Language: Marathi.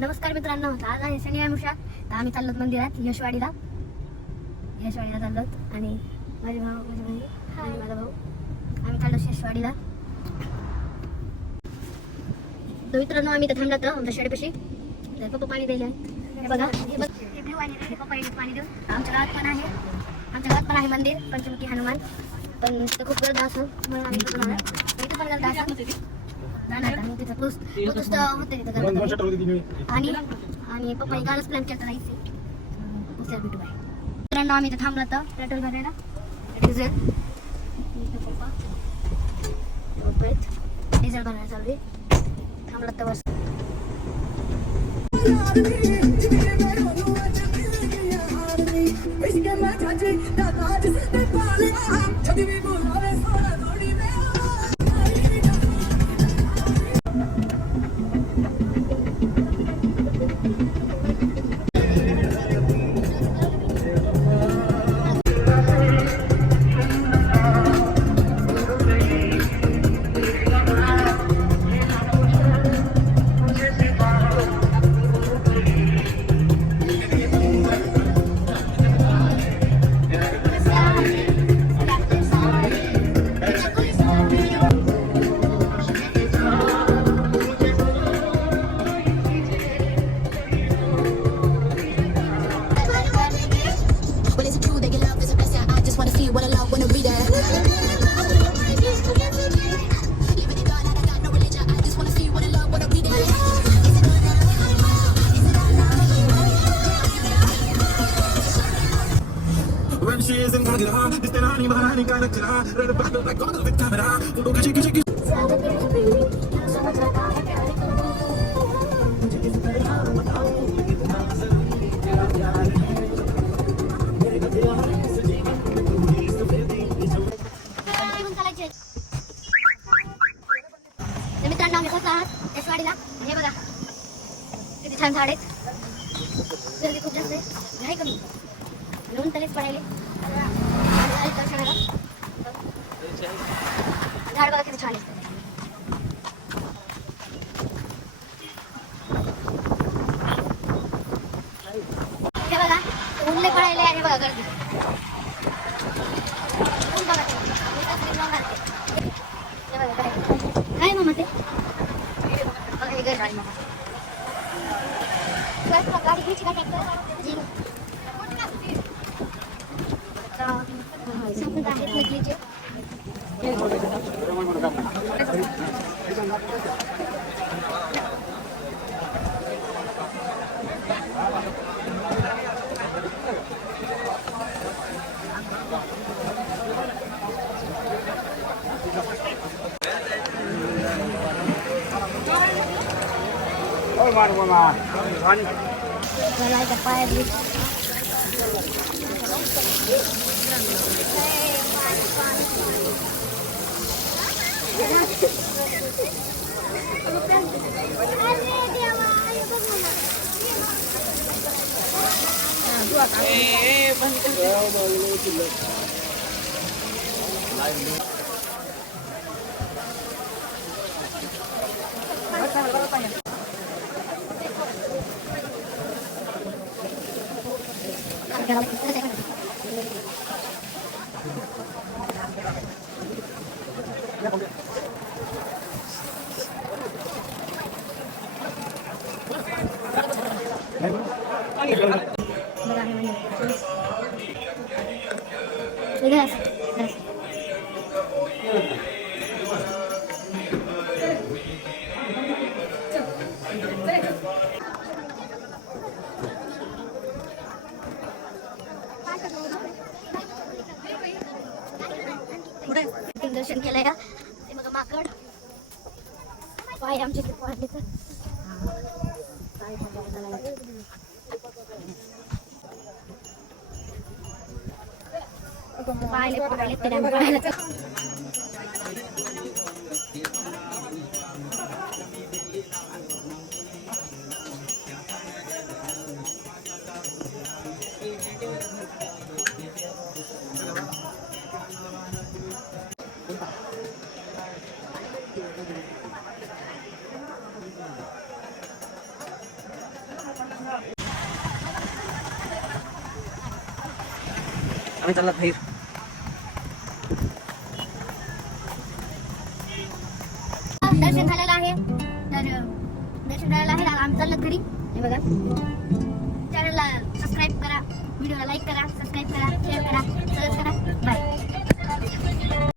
नमस्कार मित्रांनो, आज आहे शनिवार मुशा. तर आम्ही चाललो मंदिरात यशवाडीला चाललो आणि माझे भाऊ माझी बहीण आणि माझा भाऊ आम्ही चाललो यशवाडीला. तर मित्रांनो आम्ही तर थांबलो आमच्या शाळेपाशी. तर पप्पा पाणी द्यायला हे बघा, हे बघ हे ब्ल्यू आणि रेड पप्पा पाणी देऊन. आमच्या गावात पण आहे मंदिर पंचमुखी हनुमान. पण तिथं खूप गर्दी असं म्हणून आम्ही तिथं इथं पण गर्दी असं जाणार आम्ही तिथं होते आणि पप्पा कालच प्लॅन केला जायचं. भेटू बाय मित्रांनो. आम्ही इथं थांबलो तर पेट्रोल भरायला डिझेल भरायला चालू आहे. थांबलं तर बस. मित्रांनो आम्ही पोहोचलो आहात यशवाडीला. हे बघा किती छान झाड आहेत. गर्दी खूप जास्त आहे. घाई कमी लोन तरीच पडायले झाड बघा किती छान आहे. हे बघा ऊनले पडायले आणि बघा गर्दी ऊन बघा काय मामा ते बघा हे घर गाडी मामा गाडी घ्यायची का ट्रॅक्टर संपत आहेत नकलीचे. पाय दर्शन केलंय का ते बघा माकड पाय आमचे वाढले तर पाहिले पाहिले आम्ही चालला बाहेर. दर्शन झालेलं आहे. तर दर्शन झालेलं आहे. आम्ही चाललो घरी. हे बघा, चॅनलला सबस्क्राईब करा, व्हिडिओला लाईक करा, सबस्क्राईब करा, शेअर करा, सर्च करा.